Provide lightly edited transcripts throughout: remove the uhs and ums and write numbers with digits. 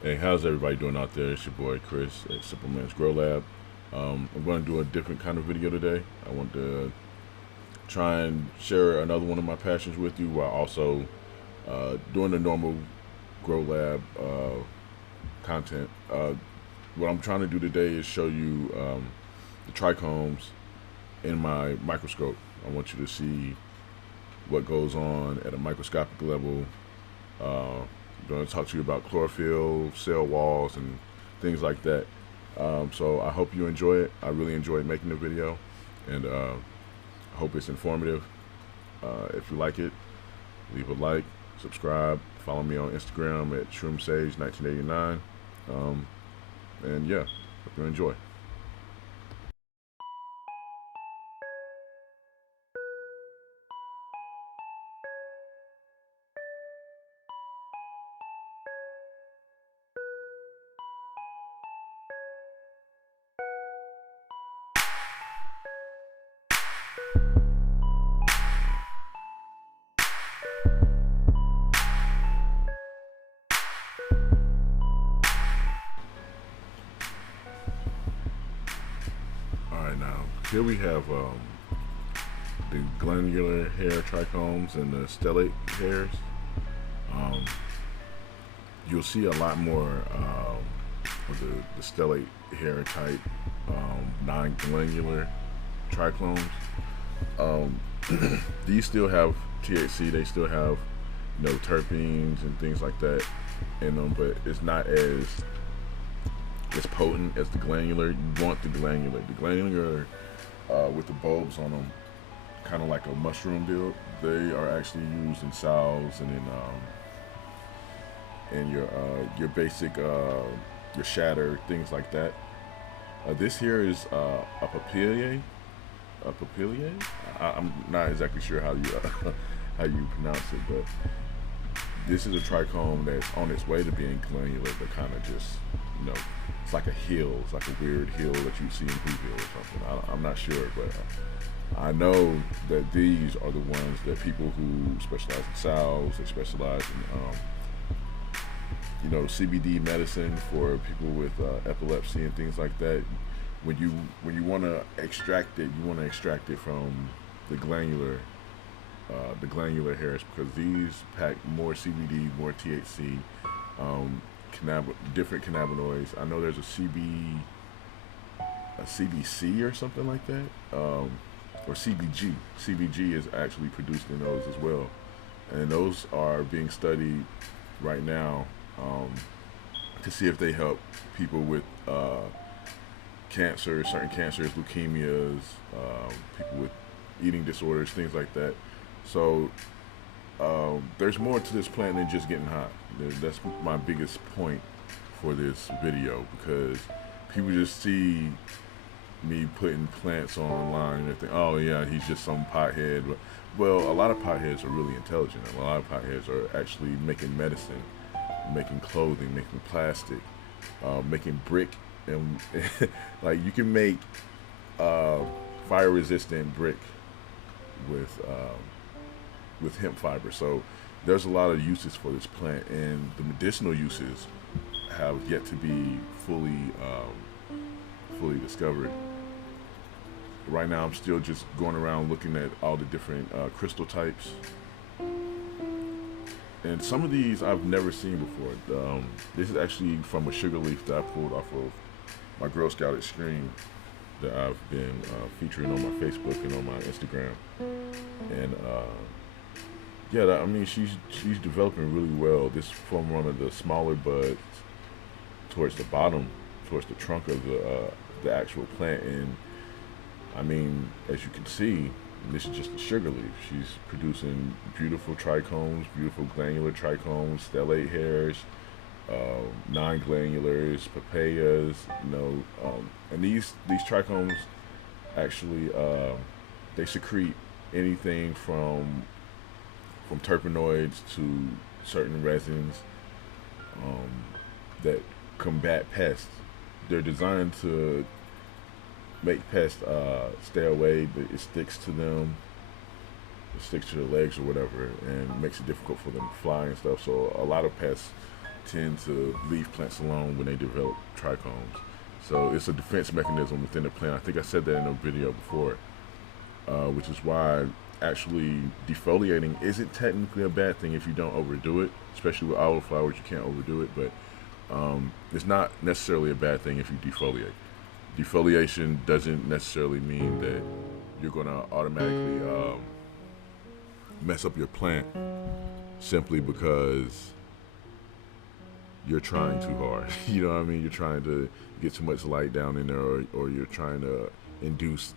Hey, how's everybody doing out there? It's your boy Chris at Simple Man's Grow Lab. I'm going to do a different kind of video today. I want to try and share another one of my passions with you while also doing the normal Grow Lab content. What I'm trying to do today is show you the trichomes in my microscope. I want you to see what goes on at a microscopic level. I'm going to talk to you about chlorophyll, cell walls, and things like that. So I hope you enjoy it. I really enjoyed making the video, and I hope it's informative. If you like it, leave a like, subscribe, follow me on Instagram at shroomsage1989, and yeah, hope you enjoy. All right, now here we have the glandular hair trichomes and the stellate hairs. Um, you'll see a lot more of the stellate hair type non-glandular trichomes. Um, these still have THC. They still have terpenes and things like that in them, but it's not as potent as the glandular. You want the glandular. The glandular with the bulbs on them, kind of like a mushroom deal. They are actually used in salves and in your basic your shatter, things like that. This here is a papillae. A papillae. I'm not exactly sure how you how you pronounce it, but this is a trichome that's on its way to being glandular, but kind of just, it's like a hill. It's like a weird hill that you see in Bluegill or something. I'm not sure, but I know that these are the ones that people who specialize in salves, they specialize in, CBD medicine for people with epilepsy and things like that. When you want to extract it, you want to extract it from the glandular hairs, because these pack more CBD, more THC, different cannabinoids. I know there's a CBC or something like that, or CBG. CBG is actually produced in those as well, and those are being studied right now to see if they help people with cancer, certain cancers, leukemias, people with eating disorders, things like that. So there's more to this plant than just getting hot. That's my biggest point for this video, because people just see me putting plants online and they think, oh yeah, he's just some pothead. Well, a lot of potheads are really intelligent. A lot of potheads are actually making medicine, making clothing, making plastic, making brick, and like you can make fire-resistant brick with hemp fiber. So there's a lot of uses for this plant, and the medicinal uses have yet to be fully discovered. Right now, I'm still just going around looking at all the different crystal types, and some of these I've never seen before. This is actually from a sugar leaf that I pulled off of my Girl Scout Extreme that I've been featuring on my Facebook and on my Instagram, and yeah, I mean she's developing really well. This is from one of the smaller buds towards the bottom, towards the trunk of the actual plant, and I mean, as you can see, this is just a sugar leaf. She's producing beautiful trichomes, beautiful glandular trichomes, stellate hairs, non-glandulars, papayas, and these trichomes actually they secrete anything from terpenoids to certain resins that combat pests. They're designed to make pests stay away, but it sticks to them, it sticks to their legs or whatever, and makes it difficult for them to fly and stuff. So a lot of pests tend to leave plants alone when they develop trichomes. So it's a defense mechanism within the plant. I think I said that in a video before, which is why actually defoliating isn't technically a bad thing if you don't overdo it. Especially with olive flowers, you can't overdo it, but it's not necessarily a bad thing if you defoliate. Defoliation doesn't necessarily mean that you're going to automatically mess up your plant simply because you're trying too hard. You know what I mean? You're trying to get too much light down in there, or you're trying to induce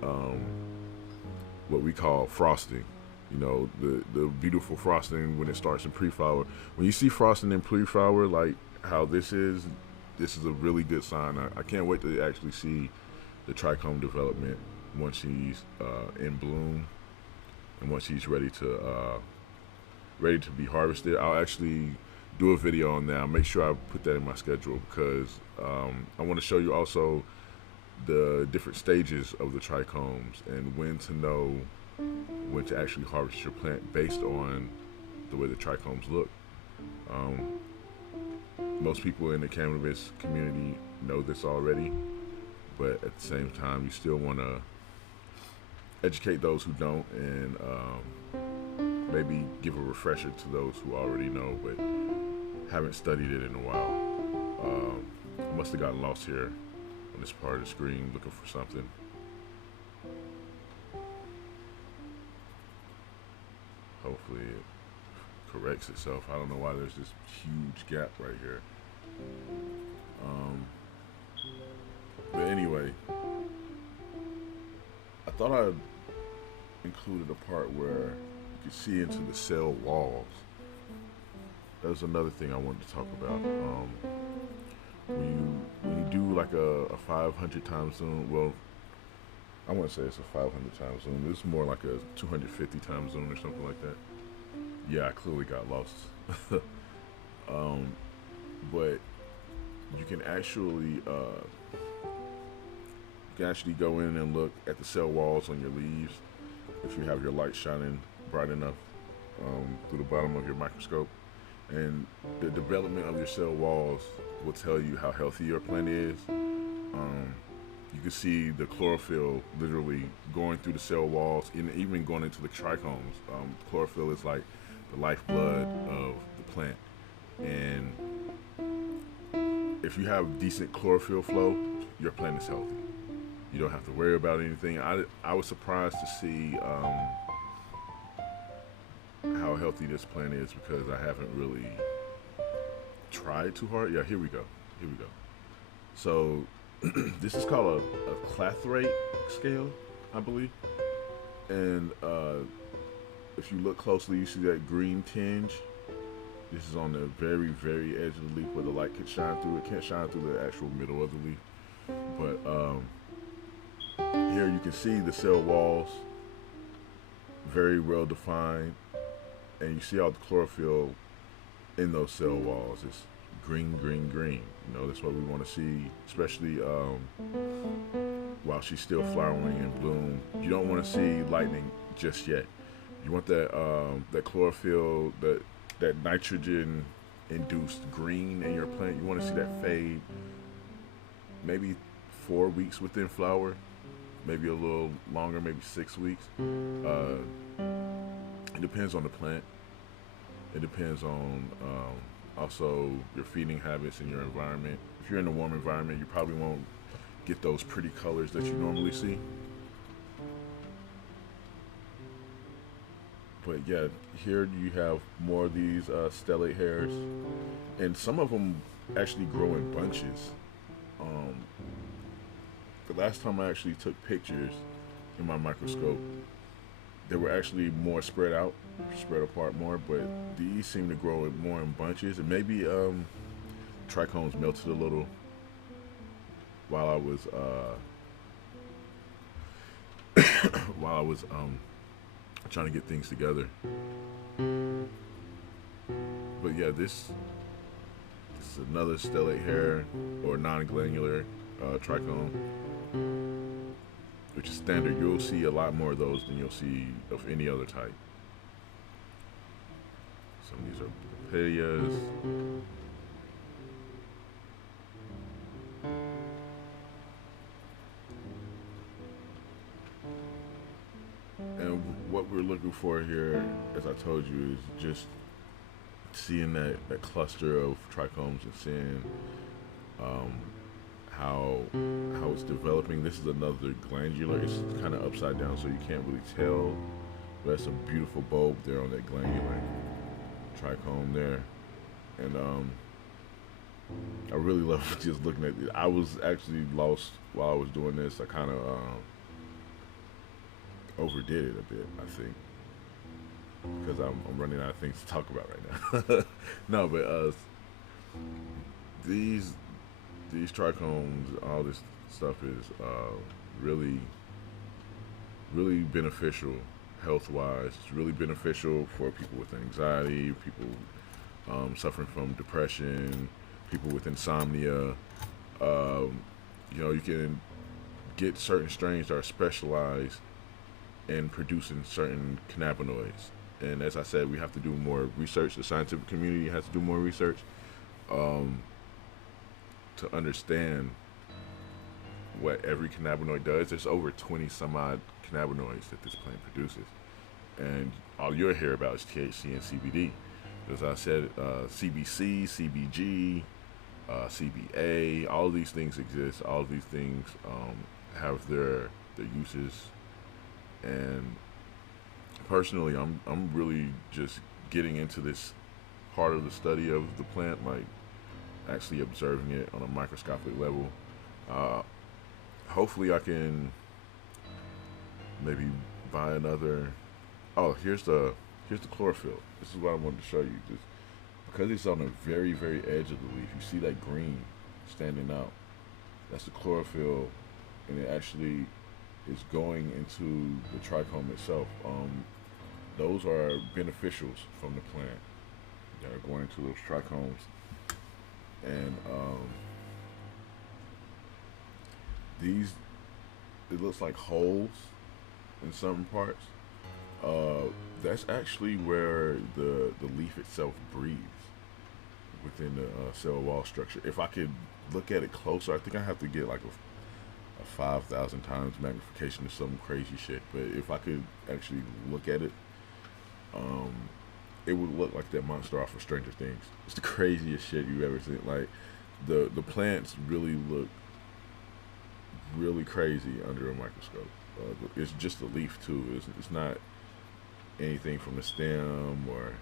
what we call frosting. You know, the beautiful frosting when it starts in pre-flower. When you see frosting in pre-flower, like how this is a really good sign. I can't wait to actually see the trichome development once she's in bloom and once she's ready to be harvested. I'll actually do a video on that. I'll make sure I put that in my schedule because I want to show you also the different stages of the trichomes and when to know when to actually harvest your plant based on the way the trichomes look. Most people in the cannabis community know this already, but at the same time, you still want to educate those who don't and maybe give a refresher to those who already know but haven't studied it in a while. I must have gotten lost here on this part of the screen looking for something. Hopefully it corrects itself. I don't know why there's this huge gap right here. But anyway, I thought I included a part where you could see into the cell walls. That was another thing I wanted to talk about. When you do like a 500 times zoom, well, I wouldn't say it's a 500 times zoom. It's more like a 250 times zoom or something like that. Yeah, I clearly got lost. But you can actually go in and look at the cell walls on your leaves if you have your light shining bright enough through the bottom of your microscope. And the development of your cell walls will tell you how healthy your plant is. You can see the chlorophyll literally going through the cell walls and even going into the trichomes. Chlorophyll is like the lifeblood of the plant. And if you have decent chlorophyll flow, your plant is healthy. You don't have to worry about anything. I was surprised to see how healthy this plant is because I haven't really tried too hard. Yeah, here we go. So this is called a clathrate scale, I believe. And if you look closely, you see that green tinge. This is on the very, very edge of the leaf where the light could shine through. It can't shine through the actual middle of the leaf. But here you can see the cell walls, very well defined. And you see all the chlorophyll in those cell walls. It's green, green, green. You know, that's what we want to see, especially while she's still flowering in bloom. You don't want to see lightning just yet. You want that chlorophyll, that nitrogen-induced green in your plant. You want to see that fade maybe 4 weeks within flower, maybe a little longer, maybe 6 weeks. It depends on the plant. It depends on also your feeding habits and your environment. If you're in a warm environment, you probably won't get those pretty colors that you normally see. But yeah, here you have more of these stellate hairs, and some of them actually grow in bunches. The last time I actually took pictures in my microscope, they were actually more spread apart more, but these seem to grow more in bunches. And maybe trichomes melted a little while I was trying to get things together. But yeah, this is another stellate hair or non-glandular trichome, which is standard. You'll see a lot more of those than you'll see of any other type. Some of these are papillae. And what we're looking for here, as I told you, is just seeing that cluster of trichomes and seeing um, how it's developing. This is another glandular. It's kind of upside down, so you can't really tell. But that's a beautiful bulb there on that glandular trichome there, and I really love just looking at it. I was actually lost while I was doing this. I kind of overdid it a bit, I think, because I'm running out of things to talk about right now. No, but these trichomes, all this stuff is really beneficial health-wise. It's really beneficial for people with anxiety, people suffering from depression, people with insomnia. You can get certain strains that are specialized in producing certain cannabinoids. And as I said, we have to do more research. The scientific community has to do more research to understand what every cannabinoid does. There's over 20 some odd cannabinoids that this plant produces. And all you'll hear about is THC and CBD. As I said, CBC, CBG, CBA, all of these things exist. All of these things have their uses. And personally, I'm really just getting into this part of the study of the plant, like actually observing it on a microscopic level. Hopefully I can maybe buy another. Oh, here's the chlorophyll. This is what I wanted to show you. Just because it's on the very, very edge of the leaf, you see that green standing out. That's the chlorophyll, and it actually is going into the trichome itself. Those are beneficials from the plant that are going into those trichomes, and it looks like holes in some parts. That's actually where the leaf itself breathes within the cell wall structure. If I could look at it closer, I think I have to get like a 5,000 times magnification or some crazy shit. But if I could actually look at it, it would look like that monster off of Stranger Things. It's the craziest shit you've ever seen. Like the plants really look really crazy under a microscope. It's just a leaf too. It's not anything from the stem or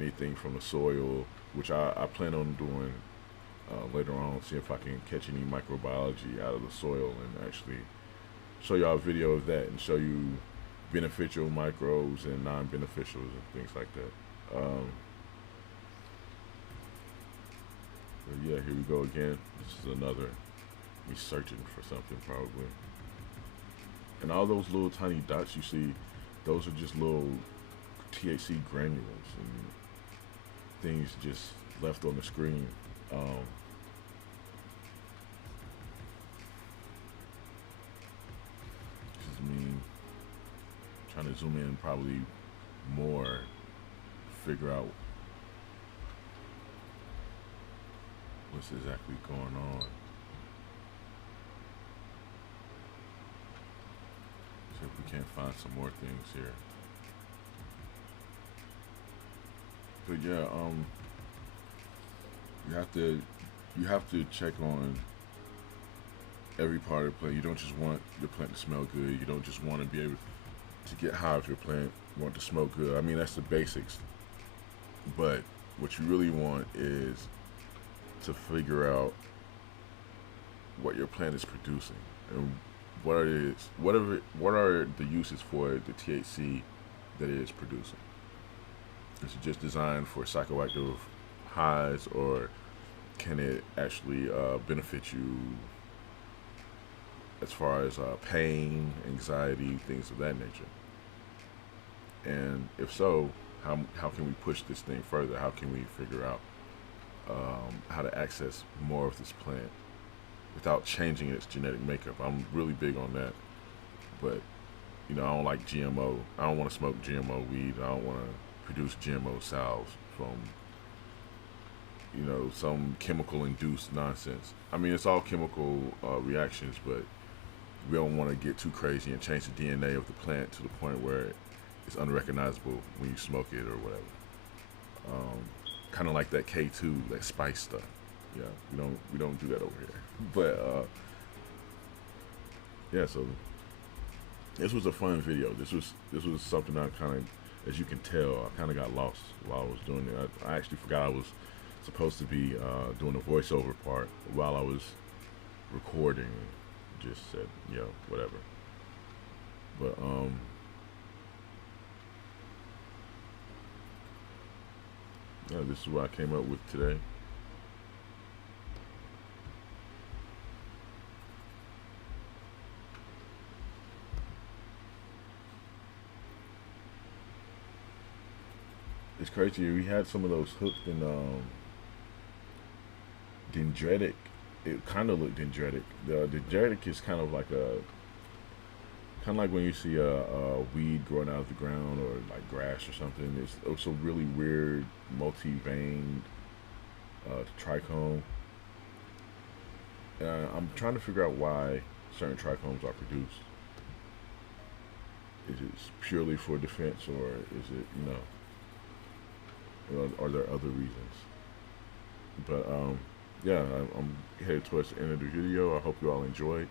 anything from the soil, which I plan on doing later on. See if I can catch any microbiology out of the soil and actually show y'all a video of that and show you beneficial microbes and non-beneficials and things like that. But yeah, here we go again. This is another me searching for something probably. And all those little tiny dots you see, those are just little THC granules and things just left on the screen. This is me trying to zoom in probably more, figure out what's exactly going on. See if we can't find some more things here. But yeah, you have to check on every part of the plant. You don't just want your plant to smell good. You don't just want to be able to get high off your plant. You want it to smell good. I mean, that's the basics. But what you really want is to figure out what your plant is producing and what are the uses for the THC that it is producing. Is it just designed for psychoactive highs, or can it actually benefit you as far as pain, anxiety, things of that nature? And if so, how can we push this thing further? How can we figure out how to access more of this plant without changing its genetic makeup? I'm really big on that, but I don't like GMO. I don't want to smoke GMO weed. I don't want to produce GMO salves from you know, some chemical induced nonsense. I mean, it's all chemical reactions, but we don't want to get too crazy and change the DNA of the plant to the point where it's unrecognizable when you smoke it or whatever. Kind of like that K2, that spice stuff. Yeah, we don't do that over here. But yeah, so this was a fun video. This was something I kind of, as you can tell, I kind of got lost while I was doing it. I actually forgot I was supposed to be doing the voiceover part while I was recording. Just said, yo, whatever. But yeah, this is what I came up with today. It's crazy. We had some of those hooked in dendritic. It kind of looked dendritic. The dendritic is kind of like when you see a weed growing out of the ground or like grass or something. It's also really weird, multi-veined trichome. I'm trying to figure out why certain trichomes are produced. Is it purely for defense, or is it, are there other reasons? But yeah, I'm headed towards the end of the video. I hope you all enjoyed.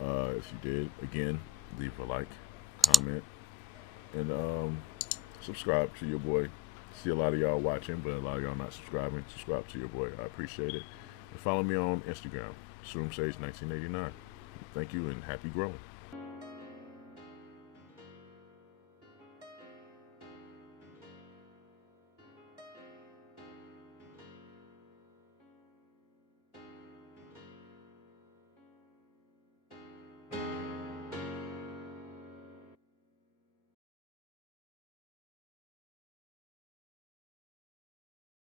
If you did, again, leave a like, comment, and subscribe to your boy. See a lot of y'all watching, but a lot of y'all not subscribing. Subscribe to your boy. I appreciate it. And follow me on Instagram, SroomSage1989. Thank you and happy growing.